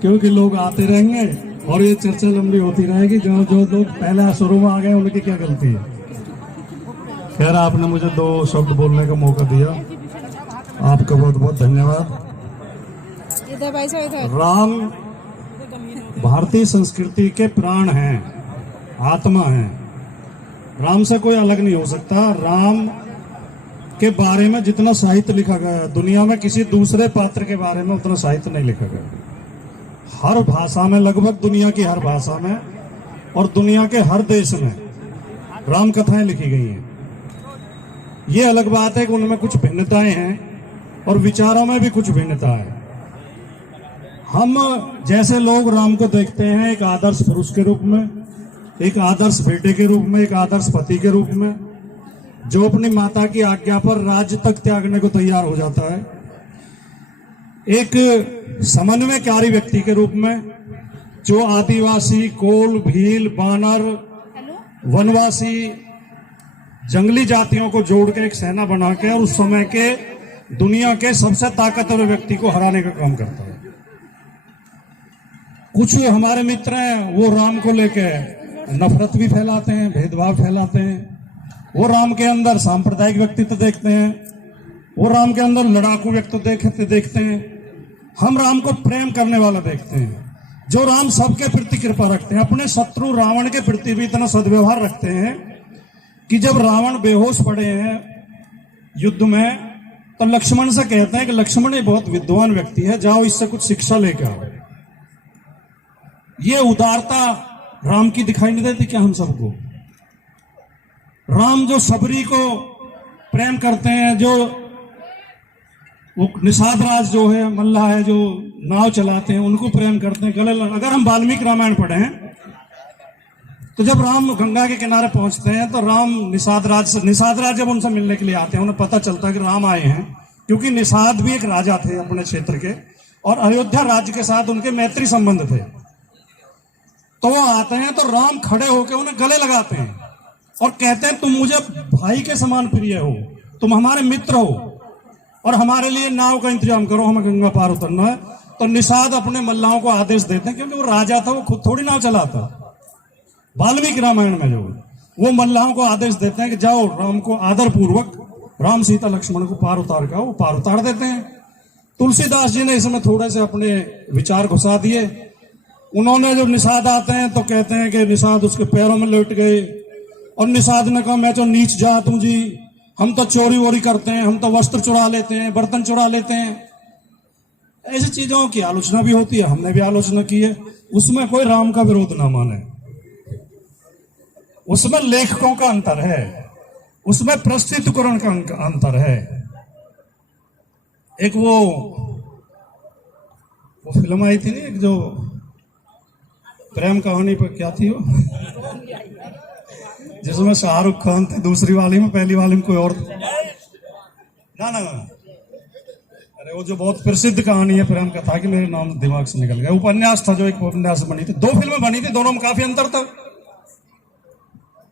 क्योंकि लोग आते रहेंगे और ये चर्चा लंबी होती रहेगी। जो जो लोग पहले शुरू में आ गए उनकी क्या गलती है। खैर, आपने मुझे 2 शब्द बोलने का मौका दिया। आपका बहुत बहुत धन्यवाद। इधर भाई साहब इधर। राम भारतीय संस्कृति के प्राण हैं, आत्मा हैं। राम से कोई अलग नहीं हो सकता। राम के बारे में जितना साहित्य लिखा गया है, दुनिया में किसी दूसरे पात्र के बारे में उतना साहित्य नहीं लिखा गया। हर भाषा में, लगभग दुनिया की हर भाषा में और दुनिया के हर देश में राम कथाएं लिखी गई हैं। ये अलग बात है कि उनमें कुछ भिन्नताएं हैं और विचारों में भी कुछ भिन्नता है। हम जैसे लोग राम को देखते हैं एक आदर्श पुरुष के रूप में, एक आदर्श बेटे के रूप में, एक आदर्श पति के रूप में, जो अपनी माता की आज्ञा पर राज्य तक त्यागने को तैयार हो जाता है, एक समन्वयकारी व्यक्ति के रूप में, जो आदिवासी, कोल, भील, बानर, वनवासी, जंगली जातियों को जोड़ के एक सेना बना के और उस समय के दुनिया के सबसे ताकतवर व्यक्ति को हराने का काम करता है। कुछ हमारे मित्र हैं, वो राम को लेके नफरत भी फैलाते हैं, भेदभाव फैलाते हैं। वो राम के अंदर सांप्रदायिक व्यक्तित्व देखते हैं, वो राम के अंदर लड़ाकू व्यक्तित्व देखते हैं। हम राम को प्रेम करने वाला देखते हैं, जो राम सबके प्रति कृपा रखते हैं। अपने शत्रु रावण के प्रति भी इतना सद्व्यवहार रखते हैं कि जब रावण बेहोश पड़े हैं युद्ध में, तो लक्ष्मण से कहते हैं कि लक्ष्मण ये बहुत विद्वान व्यक्ति है, जाओ इससे कुछ शिक्षा लेकर आओ। ये उदारता राम की दिखाई नहीं देती क्या हम सबको? राम जो सबरी को प्रेम करते हैं, जो वो निषाद राज जो है, मल्लाह है, जो नाव चलाते हैं, उनको प्रेम करते हैं, गले लगा। अगर हम वाल्मीकि रामायण पढ़ें तो जब राम गंगा के किनारे पहुंचते हैं तो राम निषाद राज जब उनसे मिलने के लिए आते हैं, उन्हें पता चलता है कि राम आए हैं, क्योंकि निषाद भी एक राजा थे अपने क्षेत्र के और अयोध्या राज्य के साथ उनके मैत्री संबंध थे। तो वो आते हैं तो राम खड़े होकर उन्हें गले लगाते हैं और कहते हैं तुम मुझे भाई के समान प्रिय हो, तुम हमारे मित्र हो और हमारे लिए नाव का इंतजाम करो, हमें गंगा पार उतरना है। तो निषाद अपने मल्लाहों को आदेश देते हैं, क्योंकि वो राजा था, वो खुद थोड़ी नाव चलाता। वाल्मीकि रामायण में जो वो मल्लाहों को आदेश देते हैं कि जाओ राम को आदर पूर्वक, राम सीता लक्ष्मण को पार उतार का, वो पार उतार देते हैं। तुलसीदास जी ने इसमें थोड़े से अपने विचार घुसा दिए। उन्होंने जब निषाद आते हैं तो कहते हैं कि निषाद उसके पैरों में लेट गए और निषाद ने कहा मैं तो नीच जात हूं जी, हम तो चोरी वोरी करते हैं, हम तो वस्त्र चुरा लेते हैं, बर्तन चुरा लेते हैं। ऐसी चीजों की आलोचना भी होती है, हमने भी आलोचना की है। उसमें कोई राम का विरोध ना माने, उसमें लेखकों का अंतर है, उसमें प्रस्तुतिकरण का अंतर है। एक वो फिल्म आई थी ना, एक जो प्रेम कहानी पर, क्या थी वो, जिसमें शाहरुख खान थे दूसरी वाली में, पहली वाली में कोई और ना, अरे वो जो बहुत प्रसिद्ध कहानी है प्रेम कथा की, मेरे नाम दिमाग से निकल गया। उपन्यास था, जो एक उपन्यास बनी थी, 2 फिल्में बनी थी, दोनों में काफी अंतर था।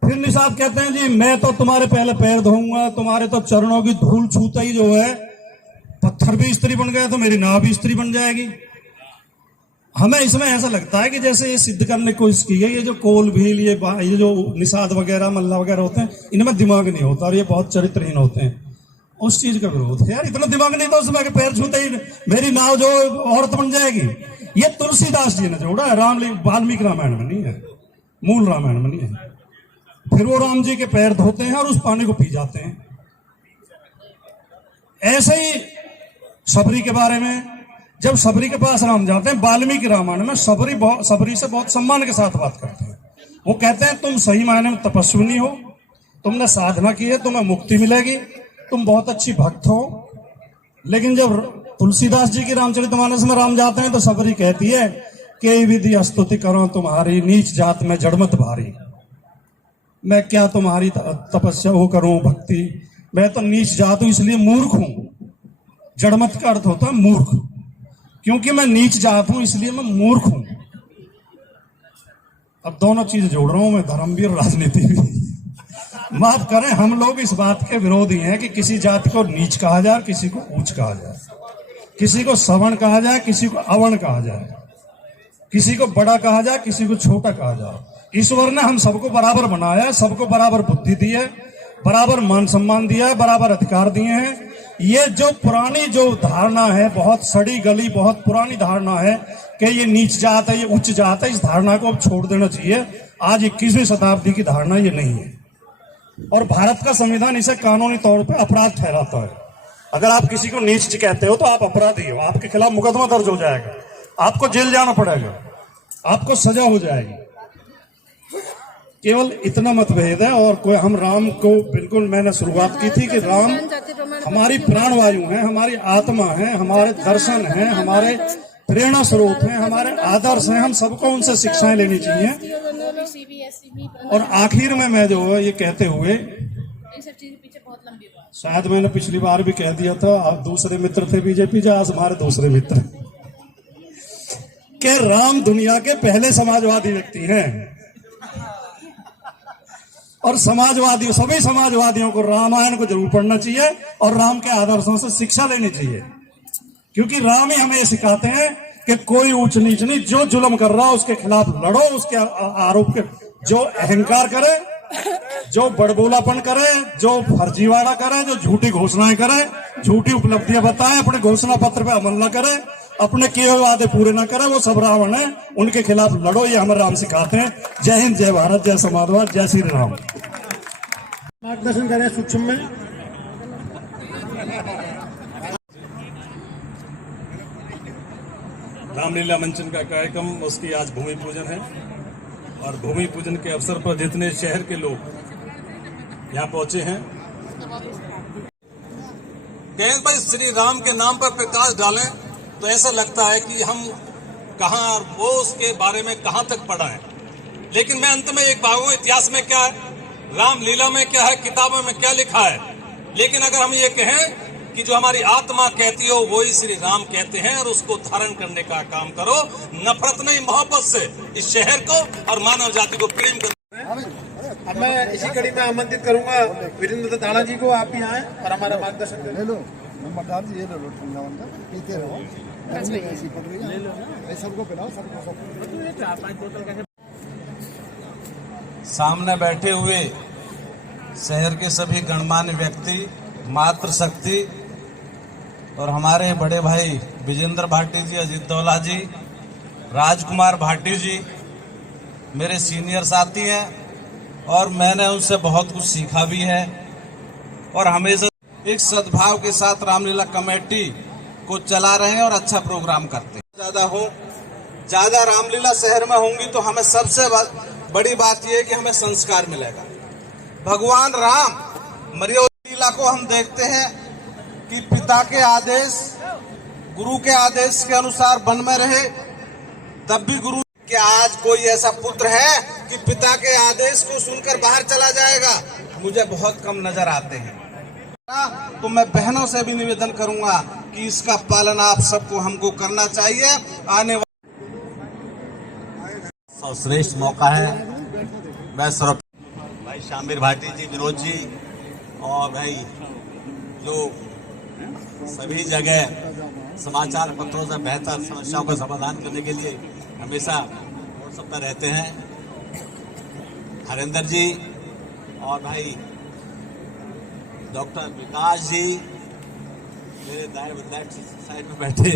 फिर निषाद कहते हैं जी मैं तो तुम्हारे पहले पैर धोऊंगा, तुम्हारे तो चरणों की धूल छूते ही जो है पत्थर भी स्त्री बन गया तो मेरी नाव भी स्त्री बन जाएगी। हमें इसमें ऐसा लगता है कि जैसे ये सिद्ध करने की कोशिश की है, ये जो कोल भील, ये जो निषाद वगैरह, मल्ला वगैरह होते हैं, इनमें दिमाग नहीं होता और ये बहुत चरित्रहीन होते हैं। उस चीज का विरोध है यार, इतना दिमाग नहीं था उसमें कि पैर छूते ही मेरी नाव जो औरत बन जाएगी। ये तुलसीदास जी ने जोड़ा है, वाल्मीकि रामायण में नहीं है, मूल रामायण में नहीं है। फिर वो राम जी के पैर धोते हैं और उस पानी को पी जाते हैं। ऐसे ही सबरी के बारे में, जब सबरी के पास राम जाते हैं, वाल्मीकि रामायण में सबरी से बहुत सम्मान के साथ बात करते हैं। वो कहते हैं तुम सही मायने में तपस्विनी हो, तुमने साधना की है, तुम्हें मुक्ति मिलेगी, तुम बहुत अच्छी भक्त हो। लेकिन जब तुलसीदास जी की रामचरितमानस में राम जाते हैं तो सबरी कहती है कि विधि स्तुति करो तुम्हारी, नीच जात में जड़मत भारी। मैं क्या तुम्हारी तपस्या वो करूं, भक्ति, मैं तो नीच जात हूं इसलिए मूर्ख हूं। जड़मत का अर्थ होता है मूर्ख, क्योंकि मैं नीच जात हूं इसलिए मैं मूर्ख हूं। अब दोनों चीज जोड़ रहा हूं मैं, धर्म भी और राजनीति भी। माफ करें, हम लोग इस बात के विरोधी हैं कि किसी जाति को नीच कहा जाए, किसी को ऊंच कहा जाए, किसी को सवर्ण कहा जाए, किसी को अवर्ण कहा जाए, किसी को बड़ा कहा जाए, किसी को छोटा कहा जाए। ईश्वर ने हम सबको बराबर बनाया, सबको बराबर बुद्धि दी है, बराबर मान सम्मान दिया है, बराबर अधिकार दिए हैं। ये जो पुरानी जो धारणा है, बहुत सड़ी गली, बहुत पुरानी धारणा है कि ये नीच जात है, ये उच्च जात है, इस धारणा को अब छोड़ देना चाहिए। आज 21वीं शताब्दी की धारणा ये नहीं है, और भारत का संविधान इसे कानूनी तौर पे अपराध ठहराता है। अगर आप किसी को नीच कहते हो तो आप अपराधी हो, आपके खिलाफ मुकदमा दर्ज हो जाएगा, आपको जेल जाना पड़ेगा, आपको सजा हो जाएगी। केवल इतना मतभेद है, और कोई हम राम को बिल्कुल, मैंने शुरुआत की थी कि राम हमारी प्राणवायु हैं, हमारी आत्मा है, हमारे दर्शन हैं, हमारे प्रेरणा स्रोत हैं, हमारे आदर्श हैं। हम सबको उनसे शिक्षाएं लेनी चाहिए। और आखिर में मैं जो है ये कहते हुए, शायद मैंने पिछली बार भी कह दिया था, आप दूसरे मित्र थे बीजेपी जो आज हमारे दूसरे मित्र, कि राम दुनिया के पहले समाजवादी व्यक्ति हैं, और समाजवादियों, सभी समाजवादियों को रामायण को जरूर पढ़ना चाहिए और राम के आदर्शों से शिक्षा लेनी चाहिए, क्योंकि राम ही हमें सिखाते हैं कि कोई ऊंच नीच नहीं, जो जुल्म कर रहा है उसके खिलाफ लड़ो, उसके आरोप के, जो अहंकार करे, जो बड़बोलापन करे, जो फर्जीवाड़ा करे, जो झूठी घोषणाएं करे, झूठी उपलब्धियां बताए, अपने घोषणा पत्र पे अमल न करे, अपने किए हुए वादे पूरे न करे, वो सब रावण है, उनके खिलाफ लड़ो, ये हमें राम सिखाते हैं। जय हिंद, जय भारत, जय समाजवाद, जय श्री राम। मार्गदर्शन करें सूक्ष्म में। रामलीला मंचन का कार्यक्रम, उसकी आज भूमि पूजन है, और भूमि पूजन के अवसर पर जितने शहर के लोग यहाँ पहुंचे हैं, गणेश भाई श्री राम के नाम पर प्रकाश डालें तो ऐसा लगता है कि हम कहाँ, वो उसके बारे में कहाँ तक पढ़ा है। लेकिन मैं अंत में एक भागूं, इतिहास में क्या है, रामलीला में क्या है, किताबों में क्या लिखा है। लेकिन अगर हम ये कहें कि जो हमारी आत्मा कहती हो वही श्री राम कहते हैं, और उसको धारण करने का काम करो, नफरत नहीं मोहब्बत से इस शहर को और मानव जाति को प्रेम करो। अब मैं इसी कड़ी में आमंत्रित करूंगा वीरेंद्र दाड़ा जी को, आप भी आए और हमारा मार्गदर्शन करें। नंबरदार जी, ये ले लो ठंडा वंडा, पीते रहो, ऐसी पड़ रही है, सबको पिलाओ, सबको। सामने बैठे हुए शहर के सभी गणमान्य व्यक्ति, मातृशक्ति और हमारे बड़े भाई विजेंद्र भाटी जी, अजीत दौला जी, राजकुमार भाटी जी मेरे सीनियर साथी हैं, और मैंने उनसे बहुत कुछ सीखा भी है, और हमेशा एक सद्भाव के साथ रामलीला कमेटी को चला रहे हैं और अच्छा प्रोग्राम करते हैं। ज्यादा रामलीला शहर में होंगी तो हमें सबसे बड़ी बात यह है कि हमें संस्कार मिलेगा। भगवान राम मर्यादा लीला को हम देखते हैं कि पिता के आदेश, गुरु के आदेश के अनुसार वन में रहे, तब भी गुरु क्या आज कोई ऐसा पुत्र है कि पिता के आदेश को सुनकर बाहर चला जाएगा? मुझे बहुत कम नजर आते हैं। तो मैं बहनों से भी निवेदन करूंगा कि इसका पालन आप सबको हमको करना चाहिए। आने वाला सर्वश्रेष्ठ मौका है। मैं सर्व भाई शामिर भाटी जी, विनोद जी, और भाई जो सभी जगह समाचार पत्रों से बेहतर समस्याओं का समाधान करने के लिए हमेशा सब पर रहते हैं, हरेंद्र जी, और भाई डॉक्टर विकास जी, मेरे दाएं साइड में बैठे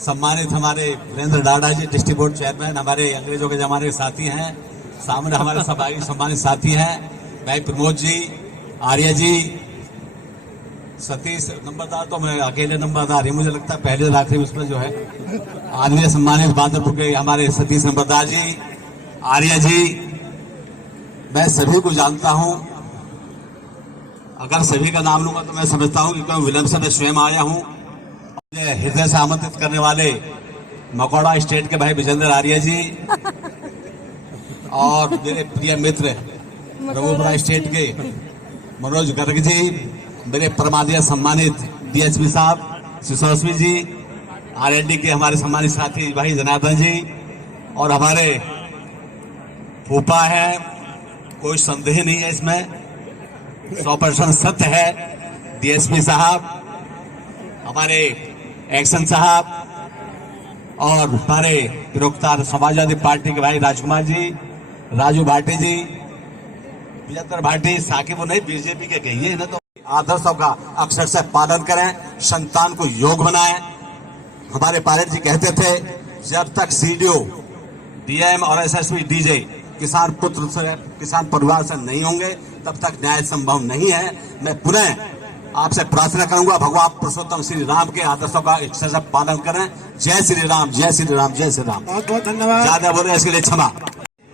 सम्मानित हमारे वीरेंद्र डाडा जी, डिस्ट्रिक्ट बोर्ड चेयरमैन, हमारे अंग्रेजों के जमाने के साथी हैं, सामने हमारे सभी सम्मानित साथी हैं, भाई प्रमोद जी, आर्य जी, सतीश नंबरदार, तो मैं अकेले नंबरदार ही, मुझे लगता है पहले आखिरी उसमें जो है आदरणीय सम्मानित बादलपुर के हमारे सतीश नंबरदार जी, आर्य जी, मैं सभी को जानता हूं। अगर सभी का नाम लूंगा तो मैं समझता हूं कि विलंब से मैं स्वयं आया हूं। हृदय से आमंत्रित करने वाले मकोड़ा स्टेट के भाई विजेंद्र आर्य जी, और मेरे प्रिय मित्र रघुपुरा स्टेट के मनोज गर्ग जी, मेरे परमादीय सम्मानित डीएसपी साहब सिसोसवी जी, आरएलडी के हमारे सम्मानित साथी भाई जनार्दन जी, और हमारे फूफा है, कोई संदेह नहीं है इसमें, 100% सत्य है, डीएसपी साहब, हमारे एक्शन साहब, और हमारे प्रवक्ता समाजवादी पार्टी के भाई राजकुमार जी, राजू भाटी जी, विजेंद्र भाटी साकिब नहीं बीजेपी के गई है ना, तो आदर्शों का अक्षर से पालन करें, संतान को योग बनाएं। हमारे पायलट जी कहते थे जब तक सीडीओ डीएम और एसएसपी डीजे किसान पुत्र से किसान परिवार से नहीं होंगे तब तक न्याय संभव नहीं है। मैं पुनः आपसे प्रार्थना करूंगा भगवान पुरुषोत्तम श्री राम के आदर्शों का अक्षर से पालन करें। जय श्री राम, जय श्री राम, जय श्री राम। बहुत बहुत धन्यवाद। ज्यादा बोले इसके लिए क्षमा।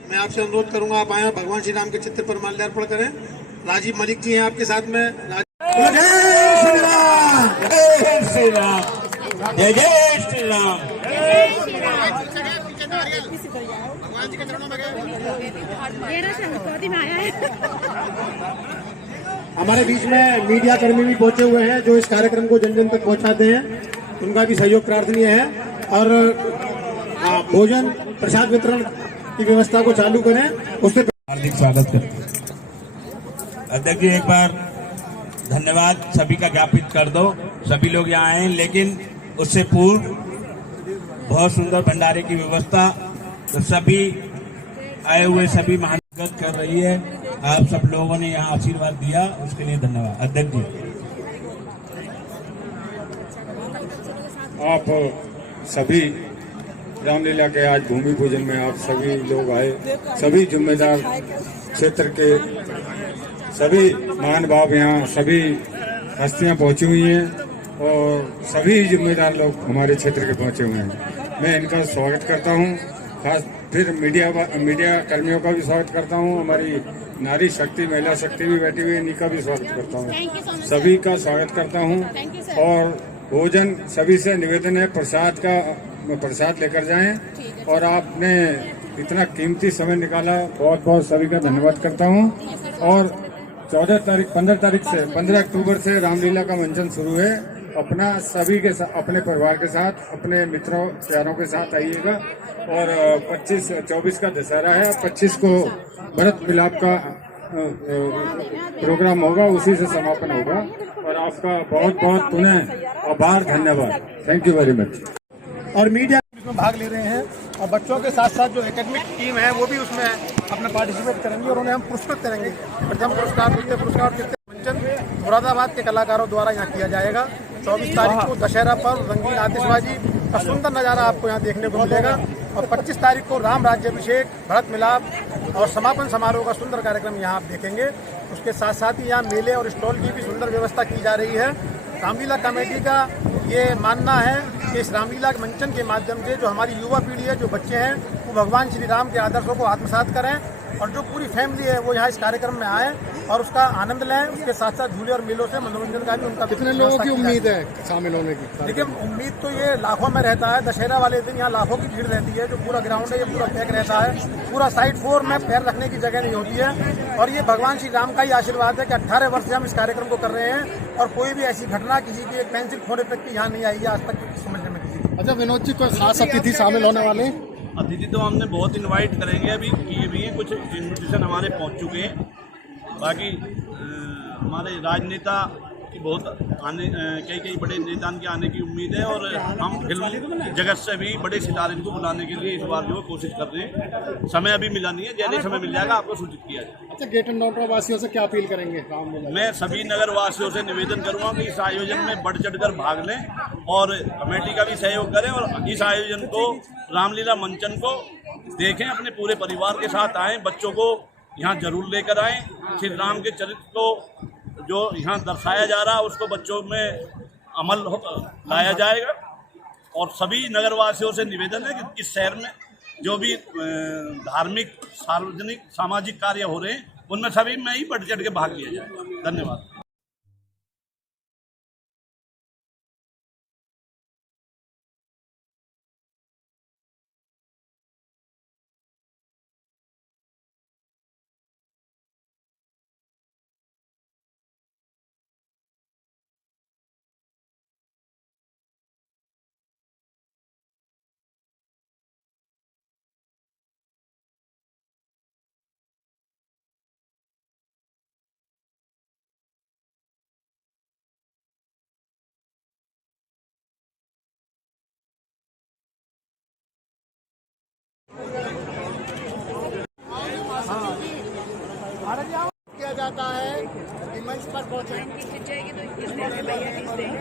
मैं आपसे अनुरोध करूंगा आप आए भगवान श्री राम के चित्र पर माल्यार्पण करें। राजीव मलिक जी हैं आपके साथ में। जय श्री राम, जय श्री राम, जय जय श्री राम। हमारे बीच में मीडिया कर्मी भी पहुंचे हुए हैं जो इस कार्यक्रम को जन जन तक पहुंचाते हैं, उनका भी सहयोग प्रार्थनीय है। और भोजन प्रसाद वितरण की व्यवस्था को चालू करें, उससे हार्दिक स्वागत करते हैं। अध्यक्ष जी एक बार धन्यवाद सभी का ज्ञापित कर दो, सभी लोग यहाँ आए, लेकिन उससे पूर्व बहुत सुंदर भंडारे की व्यवस्था तो सभी आए हुए सभी महानगत कर रही है। आप सब लोगों ने यहाँ आशीर्वाद दिया, उसके लिए धन्यवाद। अध्यक्ष जी आप सभी रामलीला के आज भूमि पूजन में आप सभी लोग आए, सभी जिम्मेदार क्षेत्र के सभी महानुभाव यहाँ सभी हस्तियाँ पहुँची हुई हैं और सभी जिम्मेदार लोग हमारे क्षेत्र के पहुँचे हुए हैं। मैं इनका स्वागत करता हूँ। खास फिर मीडिया कर्मियों का भी स्वागत करता हूँ। हमारी नारी शक्ति महिला शक्ति भी बैठी हुई है, इनका भी स्वागत करता हूँ। सभी का स्वागत करता हूँ। और भोजन सभी से निवेदन है प्रसाद लेकर जाएं। और आपने इतना कीमती समय निकाला, बहुत बहुत सभी का धन्यवाद करता हूँ। और 15 अक्टूबर से रामलीला का मंचन शुरू है। अपना सभी के साथ, अपने परिवार के साथ, अपने मित्रों प्यारों के साथ आइएगा। और 24 का दशहरा है, 25 को भरत मिलाप का प्रोग्राम होगा, उसी से समापन होगा। और आपका बहुत बहुत पुनः आभार, धन्यवाद। Thank you very much. और मीडिया इसमें भाग ले रहे हैं और बच्चों के साथ साथ जो एकेडमिक टीम है वो भी उसमें अपना पार्टिसिपेट करेंगे और उन्हें हम पुरस्कृत करेंगे। प्रथम पुरस्कार, द्वितीय पुरस्कार, तृतीय मंचन मुरादाबाद के कलाकारों द्वारा यहाँ किया जाएगा। 24 तारीख को दशहरा पर रंगीन आतिशबाजी का सुंदर नज़ारा आपको यहाँ देखने को मिलेगा। और 25 तारीख को राम राज्याभिषेक, भरत मिलाप और समापन समारोह का सुंदर कार्यक्रम यहाँ आप देखेंगे। उसके साथ साथ ही यहाँ मेले और स्टॉल की भी सुंदर व्यवस्था की जा रही है। रामलीला कमेटी का ये मानना है कि इस रामलीला मंचन के माध्यम से जो हमारी युवा पीढ़ी है, जो बच्चे हैं, वो भगवान श्री राम के आदर्शों को आत्मसात करें और जो पूरी फैमिली है वो यहाँ इस कार्यक्रम में आए और उसका आनंद लें। उसके साथ साथ झूले और मेलों से मनोरंजन का भी उनका कितने लोगों की उम्मीद है शामिल होने की? देखिए, उम्मीद तो ये लाखों में रहता है। दशहरा वाले दिन यहाँ लाखों की भीड़ रहती है। जो पूरा ग्राउंड है ये पूरा पैक रहता है। पूरा साइड 4 में पैर रखने की जगह नहीं होती है। और ये भगवान श्री राम का ही आशीर्वाद है कि 18 वर्ष से हम इस कार्यक्रम को कर रहे हैं और कोई भी ऐसी घटना किसी की एक पेंसिल खोने तक की यहाँ नहीं आई है आज तक समझने में किसी। अच्छा विनोद जी, कोई खास अतिथि शामिल होने वाले? अतिथि तो हमने बहुत इनवाइट करेंगे, अभी किए भी हैं, कुछ इन्विटेशन हमारे पहुंच चुके हैं। बाकी हमारे राजनेता की बहुत कई बड़े नेता के आने की उम्मीद है और हम फिल्म जगत से भी बड़े सितारे को बुलाने के लिए इस बार जो कोशिश कर रहे हैं। समय अभी मिला नहीं है, जैसे समय मिल जाएगा आपको सूचित किया जाएगा। अच्छा, गेट एंड नोटरा वासियों से क्या अपील करेंगे? मैं सभी नगर वासियों से निवेदन करूंगा कि इस आयोजन में बढ़ चढ़कर भाग लें और कमेटी का भी सहयोग करें और इस आयोजन को, रामलीला मंचन को देखें, अपने पूरे परिवार के साथ आएँ, बच्चों को यहाँ जरूर लेकर आएँ। श्री राम के चरित्र को जो यहाँ दर्शाया जा रहा है उसको बच्चों में अमल लाया जाएगा। और सभी नगरवासियों से निवेदन है कि इस शहर में जो भी धार्मिक, सार्वजनिक, सामाजिक कार्य हो रहे हैं उनमें सभी में ही बढ़ चढ़ के भाग लिया जाएगा। धन्यवाद। मंच पर पहुंचाएंगे, खिंच जाएगी तो इसलिए भैया खींचते हैं।